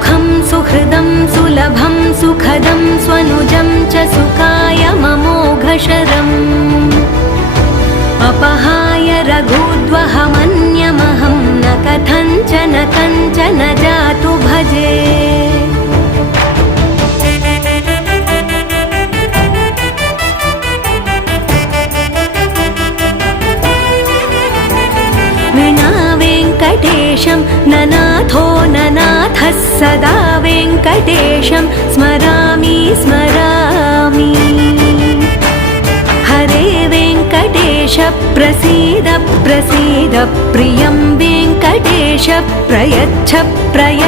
सुखं सुहृदं सुलभं सुखदं स्वनुजं च सुखाय ममोघशरम् अपहाय रघुद्वहमन्यमहं न कथञ्चन कञ्चन जातु भजे। विना वेङ्कटेशं ननाथो ननाथः सदा वेङ्कटेशं स्मरामि स्मरामि। हरे वेङ्कटेश प्रसीद प्रसीद प्रियं वेङ्कटेश प्रयच्छ प्रयच्छ।